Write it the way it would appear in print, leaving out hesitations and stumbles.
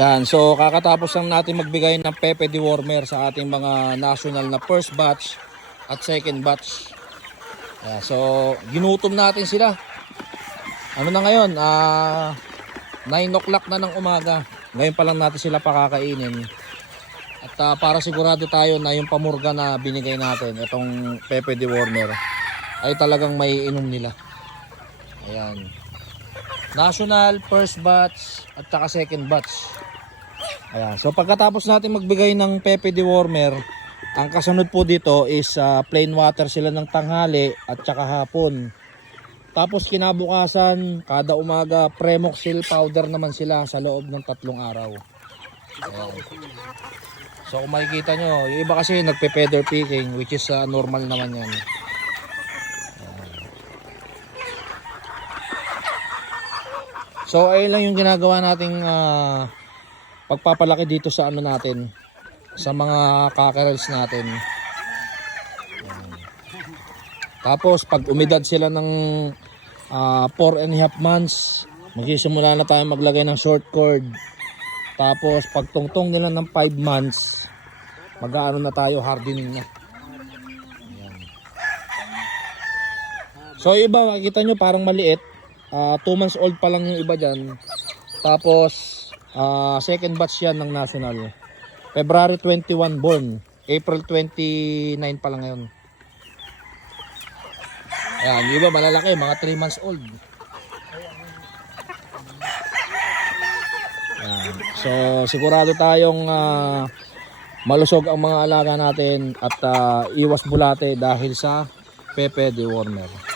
Yan, so kakatapos lang natin magbigay ng Pepe dewormer sa ating mga national na first batch at second batch. Yan, so ginutom natin sila. Ano na ngayon? 9 o'clock na ng umaga. Ngayon pa lang natin sila pakakainin. At para sigurado tayo na yung pamurga na binigay natin, itong Pepe dewormer, ay talagang may inom nila. Ayan. National, first batch at saka second batch. Ayan. So pagkatapos natin magbigay ng Pepe dewormer, ang kasunod po dito is plain water sila ng tanghali at saka hapon. Tapos kinabukasan, kada umaga, Premoxil powder naman sila sa loob ng 3 araw. Ayan. So kung makikita nyo, yung iba kasi nagpe-feather picking, which is normal naman yan. So ayun lang yung ginagawa nating pagpapalaki dito sa ano natin, sa mga cockerels natin. Tapos pag umidad sila ng 4.5 months, magsisimula na tayo maglagay ng short cord. Tapos pag tungtong nila ng 5 months, mag-aano na tayo, hardening na. Ayan. So iba makikita nyo parang maliit, 2 months old pa lang yung iba dyan. Tapos second batch yan ng national, February 21 born, April 29 pa lang ngayon. Ayan, yung iba malalaki, mga 3 months old. Ayan. So sigurado tayong malusog ang mga alaga natin at iwas bulate dahil sa Pepe dewormer.